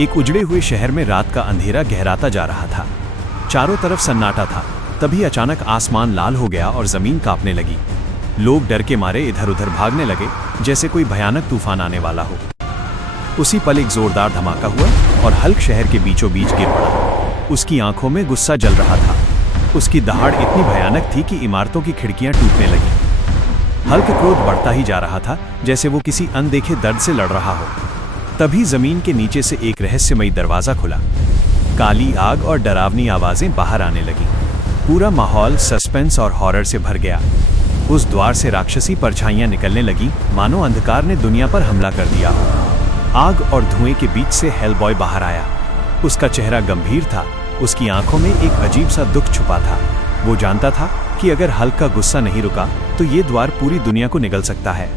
एक उजड़े हुए शहर में रात का अंधेरा गहराता जा रहा था। चारों तरफ सन्नाटा था। तभी अचानक आसमान लाल हो गया और जमीन कांपने लगी। लोग डर के मारे इधर उधर भागने लगे, जैसे कोई भयानक तूफान आने वाला हो। उसी पल एक जोरदार धमाका हुआ और हल्क शहर के बीचों बीच गिर पड़ा। उसकी आंखों में गुस्सा जल रहा था। उसकी दहाड़ इतनी भयानक थी कि इमारतों की खिड़कियां टूटने लगीं। हल्क क्रोध बढ़ता ही जा रहा था, जैसे वो किसी अनदेखे दर्द से लड़ रहा हो। तभी जमीन के नीचे से एक रहस्यमयी दरवाजा खुला। काली आग और डरावनी आवाजें बाहर आने लगीं। पूरा माहौल सस्पेंस और हॉरर से भर गया। उस द्वार से राक्षसी परछाइयां निकलने लगीं, मानो अंधकार ने दुनिया पर हमला कर दिया हो। आग और धुएं के बीच से हेलबॉय बाहर आया। उसका चेहरा गंभीर था। उसकी आंखों में एक अजीब सा दुख छुपा था। वो जानता था कि अगर हल्क का गुस्सा नहीं रुका तो ये द्वार पूरी दुनिया को निगल सकता है।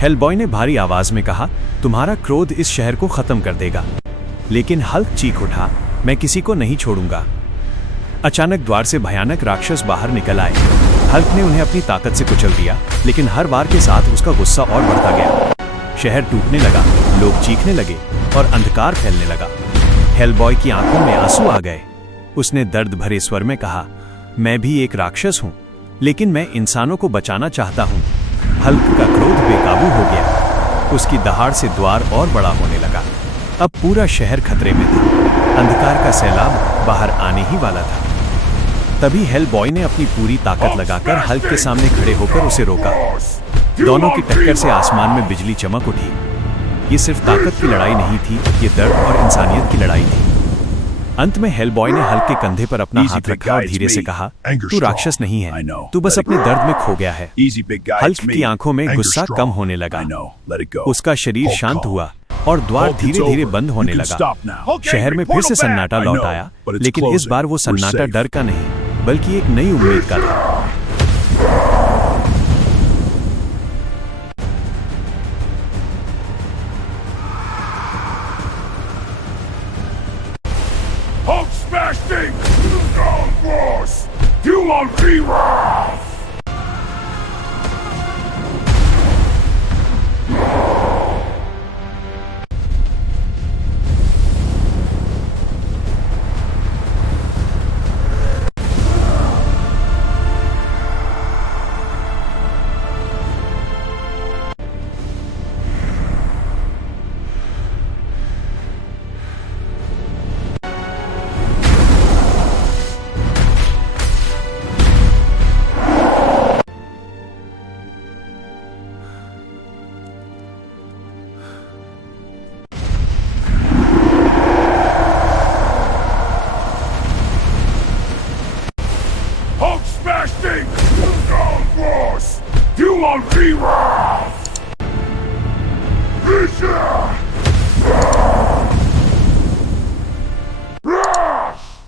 हेलबॉय ने भारी आवाज में कहा, तुम्हारा क्रोध इस शहर को खत्म कर देगा। लेकिन हल्क चीख उठा, मैं किसी को नहीं छोड़ूंगा। अचानक द्वार से भयानक राक्षस बाहर निकल आए। हल्क ने उन्हें अपनी ताकत से कुचल दिया, लेकिन हर बार के साथ उसका गुस्सा और बढ़ता गया। शहर टूटने लगा, लोग चीखने लगे और अंधकार फैलने लगा। हेलबॉय की आंखों में आंसू आ गए। उसने दर्द भरे स्वर में कहा, मैं भी एक राक्षस हूं, लेकिन मैं इंसानों को बचाना चाहता हूं। हल्क का क्रोध बेकाबू हो गया। उसकी दहाड़ से द्वार और बड़ा होने लगा। अब पूरा शहर खतरे में था। अंधकार का सैलाब बाहर आने ही वाला था। तभी हेलबॉय ने अपनी पूरी ताकत लगाकर हल्क के सामने खड़े होकर उसे रोका। दोनों की टक्कर से आसमान में बिजली चमक उठी। ये सिर्फ ताकत की लड़ाई नहीं थी, ये दर्द और इंसानियत की लड़ाई थी। अंत में हेलबॉय ने हल्क के कंधे पर अपना हाथ रखा और धीरे से कहा, तू राक्षस नहीं है, तू बस अपने दर्द में खो गया है। हल्क की आंखों में गुस्सा कम होने लगा। उसका शरीर शांत हुआ और द्वार धीरे धीरे बंद होने लगा। शहर में फिर से सन्नाटा लौट आया, लेकिन इस बार वो सन्नाटा डर का नहीं, बल्कि एक नई उम्मीद का था। Hulk smashing! Down force! You won't be wrath! Down force! You won't be wrath!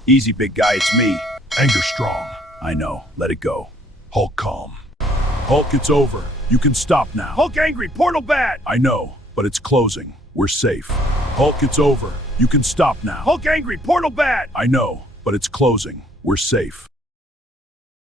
Easy, big guy, it's me. Anger strong. I know, let it go. Hulk calm. Hulk, it's over. You can stop now. Hulk angry, portal bad! I know, but it's closing. We're safe. Hulk, it's over. You can stop now. Hulk angry, portal bad! I know, but it's closing. We're safe.